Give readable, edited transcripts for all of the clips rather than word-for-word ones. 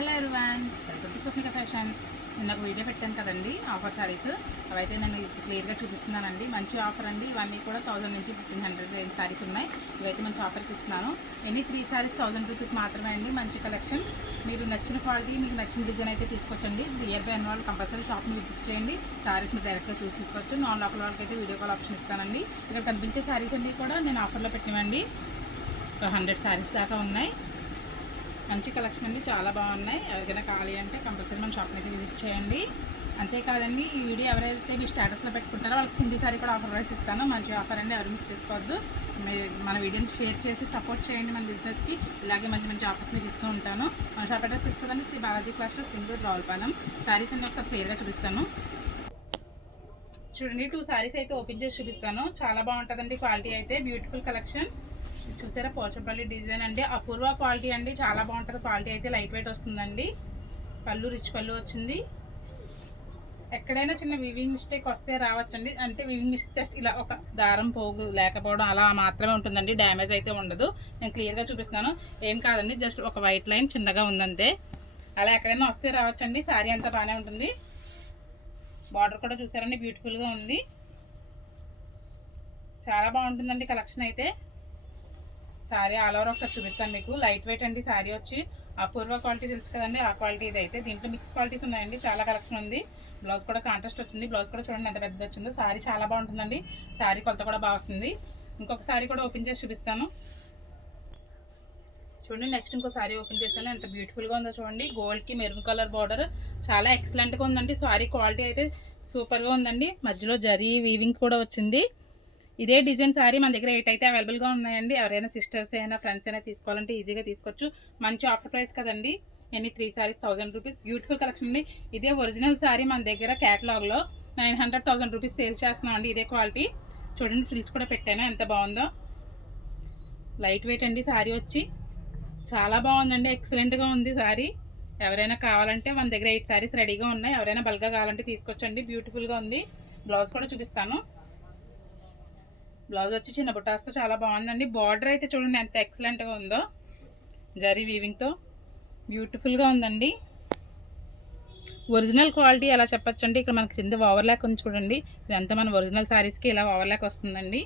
Hello everyone, welcome to Swapnika fashions. నిన్న ఒక video పెట్టాను కదండి, ఆఫర్ సారీస్. అవైతే నేను క్లియర్గా చూపిస్తున్నానండి. మంచి ఆఫర్ అండి. ఇవన్నీ కూడా 1000 నుంచి 1500 రేంజ్ సారీస్ ఉన్నాయి. ఇవైతే మంచి ఆఫర్కి ఇస్తున్నాను. ఎనీ 3 సారీస్ 1000 రూపీస్ మాత్రమే అండి. మంచి కలెక్షన్. మీరు నచ్చిన క్వాలిటీ, మీకు నచ్చిన డిజైన్ అయితే తీసుకొచ్చండి. నియర్ బై అన్న వాళ్ళు కంపల్సరీ షాప్ని విజిట్ చేయండి. సారీస్ మీరు డైరెక్ట్గా చూసి తీసుకోవచ్చు. నాన్ లోకల్ వాళ్ళకి అయితే వీడియో కాల్ ఆప్షన్ ఇస్తానండి. ఇక్కడ కనిపించే సారీస్ అన్నీ కూడా నేను ఆఫర్లో పెట్టినవండి. 100 సారీస్ దాకా ఉన్నాయి. మంచి కలెక్షన్ అండి, చాలా బాగున్నాయి. ఎవరికైనా కావాలి అంటే కంపల్సరీ మన షాప్ని అయితే విజిట్ చేయండి. అంతేకాదండి, ఈ వీడియో ఎవరైతే మీ స్టేటస్లో పెట్టుకుంటారో వాళ్ళకి సింగిల్ సారీ కూడా ఆఫర్ అయితే ఇస్తాను. మంచి ఆఫర్ అండి, ఎవరు మిస్ చేసుకోవద్దు. మన వీడియోని షేర్ చేసి సపోర్ట్ చేయండి మన బిజినెస్కి. ఇలాగే మంచి మంచి ఆఫర్స్ మీకు ఇస్తూ ఉంటాను. మన షాప్ అడ్రస్ తీసుకుందండి, శ్రీ బాలాజీ క్లాస్లో సింగూర్ రావులపాలెం. సారీస్ అన్ని ఒకసారి క్లియర్గా చూపిస్తాను. చూడండి, 2 సారీస్ అయితే ఓపెన్ చేసి చూపిస్తాను. చాలా బాగుంటుందండి క్వాలిటీ అయితే. Beautiful collection. చూసారా, పోచంపల్లి డిజైన్ అండి, అపూర్వ క్వాలిటీ అండి. చాలా బాగుంటుంది క్వాలిటీ అయితే. లైట్ వెయిట్ వస్తుందండి. పళ్ళు రిచ్ పళ్ళు వచ్చింది. ఎక్కడైనా చిన్న వివింగ్ మిస్టేక్ వస్తే రావచ్చండి. అంటే వివింగ్ మిస్టేక్ జస్ట్ ఇలా ఒక దారం పోగు లేకపోవడం అలా మాత్రమే ఉంటుందండి. డ్యామేజ్ అయితే ఉండదు. నేను క్లియర్గా చూపిస్తున్నాను. ఏం కాదండి, జస్ట్ ఒక వైట్ లైన్ చిన్నగా ఉందంతే. అలా ఎక్కడైనా వస్తే రావచ్చండి. శారీ అంతా బాగానే ఉంటుంది. బార్డర్ కూడా చూసారండి, బ్యూటిఫుల్గా ఉంది. చాలా బాగుంటుందండి కలెక్షన్ అయితే. శారీ ఆల్ ఓవర్ ఒకసారి చూపిస్తాను మీకు. లైట్ వెయిట్ అండి. శారీ వచ్చి అపూర్వ క్వాలిటీ తెలుసు కదండి, ఆ క్వాలిటీ ఇది అయితే. దీంట్లో మిక్స్ క్వాలిటీస్ ఉన్నాయండి, చాలా కలెక్షన్ ఉంది. బ్లౌజ్ కూడా కాంట్రాస్ట్ వచ్చింది. బ్లౌజ్ కూడా చూడండి ఎంత పెద్ద వచ్చిందో. శారీ చాలా బాగుంటుందండి. శారీ కొలత కూడా బాగా వస్తుంది. ఇంకొక శారీ కూడా ఓపెన్ చేసి చూపిస్తాను. చూడండి, నెక్స్ట్ ఇంకో శారీ ఓపెన్ చేశాను. ఎంత బ్యూటిఫుల్గా ఉందో చూడండి. గోల్డ్కి మెరూన్ కలర్ బార్డర్ చాలా ఎక్సలెంట్గా ఉందండి. శారీ క్వాలిటీ అయితే సూపర్గా ఉందండి. మధ్యలో జరీ వీవింగ్ కూడా వచ్చింది. ఇదే డిజైన్ శారీ మన దగ్గర 8 అయితే అవైలబుల్గా ఉన్నాయండి. ఎవరైనా సిస్టర్స్ అయినా ఫ్రెండ్స్ అయినా తీసుకోవాలంటే ఈజీగా తీసుకోవచ్చు. మంచి ఆఫర్ ప్రైస్ కదండి. ఎన్ని 3 సారీస్ 1000 రూపీస్. బ్యూటిఫుల్ కలెక్షన్ అండి. ఇదే ఒరిజినల్ శారీ మన దగ్గర క్యాటలాగ్లో 900,000 రూపీస్ సేల్స్ చేస్తున్నాం అండి. ఇదే క్వాలిటీ. చూడండి, ఫ్రిల్స్ కూడా పెట్టాను, ఎంత బాగుందో. లైట్ వెయిట్ అండి. శారీ వచ్చి చాలా బాగుందండి, ఎక్సలెంట్గా ఉంది శారీ. ఎవరైనా కావాలంటే మన దగ్గర 8 సారీస్ రెడీగా ఉన్నాయి. ఎవరైనా బల్క్గా కావాలంటే తీసుకొచ్చండి. బ్యూటిఫుల్గా ఉంది. బ్లౌజ్ కూడా చూపిస్తాను. బ్లౌజ్ వచ్చి చిన్న బుటాస్తో చాలా బాగుందండి. బార్డర్ అయితే చూడండి ఎంత ఎక్సలెంట్గా ఉందో. జరీ వీవింగ్తో బ్యూటిఫుల్గా ఉందండి. ఒరిజినల్ క్వాలిటీ ఎలా చెప్పచ్చండి. ఇక్కడ మనకి కింద ఓవర్లాక్ ఉంది చూడండి. ఇదంతా మన ఒరిజినల్ శారీస్కి ఇలా ఓవర్లాక్ వస్తుందండి.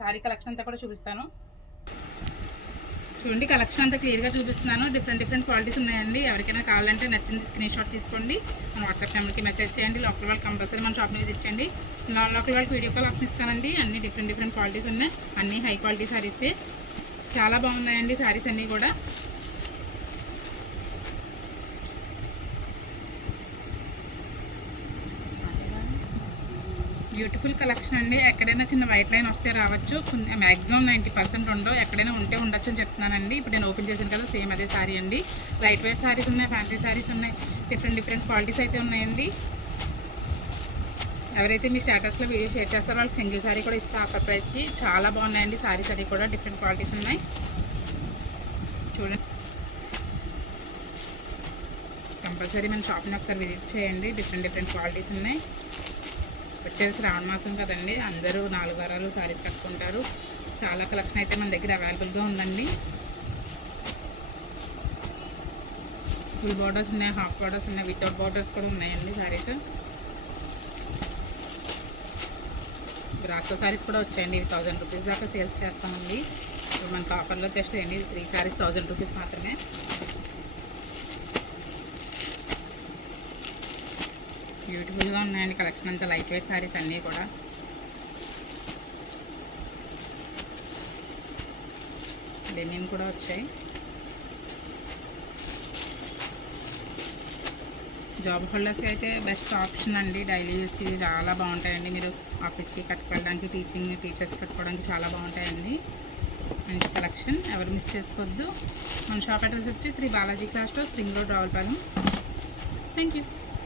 శారీ కలెక్షన్ అంతా కూడా చూపిస్తాను. చూడండి, కలెక్షన్ అంతా క్లియర్గా చూపిస్తున్నాను. డిఫరెంట్ క్వాలిటీస్ ఉన్నాయండి. ఎవరికైనా కావాలంటే నచ్చింది స్క్రీన్ షాట్ తీసుకోండి. మన వాట్సాప్ నెంబర్కి మెసేజ్ చేయండి. లోకల్ వాళ్ళు కంపల్సరీ మన షాప్ని విజిట్ చేయండి. లోకల్ వాళ్ళకి వీడియో కాల్ ఆప్షన్ ఇస్తానండి. అన్ని డిఫరెంట్ క్వాలిటీస్ ఉన్నాయి. అన్ని హై క్వాలిటీ శారీసే. చాలా బాగున్నాయండి శారీస్ అన్నీ కూడా. బ్యూటిఫుల్ కలెక్షన్ అండి. ఎక్కడైనా చిన్న వైట్ లైన్ వస్తే రావచ్చు. మ్యాక్సిమం 90% ఉండవు. ఎక్కడైనా ఉంటే ఉండొచ్చు అని చెప్తున్నానండి. ఇప్పుడు నేను ఓపెన్ చేశాను కదా, సేమ్ అదే శారీ అండి. లైట్ వెయిట్ శారీస్ ఉన్నాయి, ఫ్యాన్సీ శారీస్ ఉన్నాయి. డిఫరెంట్ క్వాలిటీస్ అయితే ఉన్నాయండి. ఎవరైతే మీ స్టేటస్లో వీడియో షేర్ చేస్తారో వాళ్ళు సింగిల్ శారీ కూడా ఇస్తా ఆఫర్ ప్రైస్కి. చాలా బాగున్నాయండి శారీస్ అన్నీ కూడా. డిఫరెంట్ క్వాలిటీస్ ఉన్నాయి. చూడండి, కంపల్సరీ మన షాప్ని ఒకసారి విజిట్ చేయండి. డిఫరెంట్ క్వాలిటీస్ ఉన్నాయి. వచ్చేసి శ్రావణ మాసం కదండి, అందరూ 4 వారాలు శారీస్ కట్టుకుంటారు. చాలా కలెక్షన్ అయితే మన దగ్గర అవైలబుల్గా ఉందండి. ఫుల్ బార్డర్స్ ఉన్నాయి, హాఫ్ బార్డర్స్ ఉన్నాయి, వితౌట్ బార్డర్స్ కూడా ఉన్నాయండి శారీస్. బ్రాసో శారీస్ కూడా వచ్చాయండి. 1000 రూపీస్ దాకా సేల్స్ చేస్తామండి. ఇప్పుడు మనకు ఆఫర్లో జస్ట్ 3 శారీస్ 1000 రూపీస్ మాత్రమే. బ్యూటిఫుల్గా ఉన్నాయండి కలెక్షన్ అంతా. లైట్ వెయిట్ శారీస్ అన్నీ కూడా. డెనిమ్ కూడా వచ్చాయి. జాబ్ హోల్డర్స్కి అయితే బెస్ట్ ఆప్షన్ అండి. డైలీ యూస్కి చాలా బాగుంటాయండి. మీరు ఆఫీస్కి కట్టుకోవడానికి, టీచర్స్కి కట్టుకోవడానికి చాలా బాగుంటాయండి. మంచి కలెక్షన్, ఎవరు మిస్ చేసుకోవద్దు. మన షాప్ అడ్రస్ వచ్చి శ్రీ బాలాజీ క్లాస్లో, spring road, Ravulapalem. Thank you.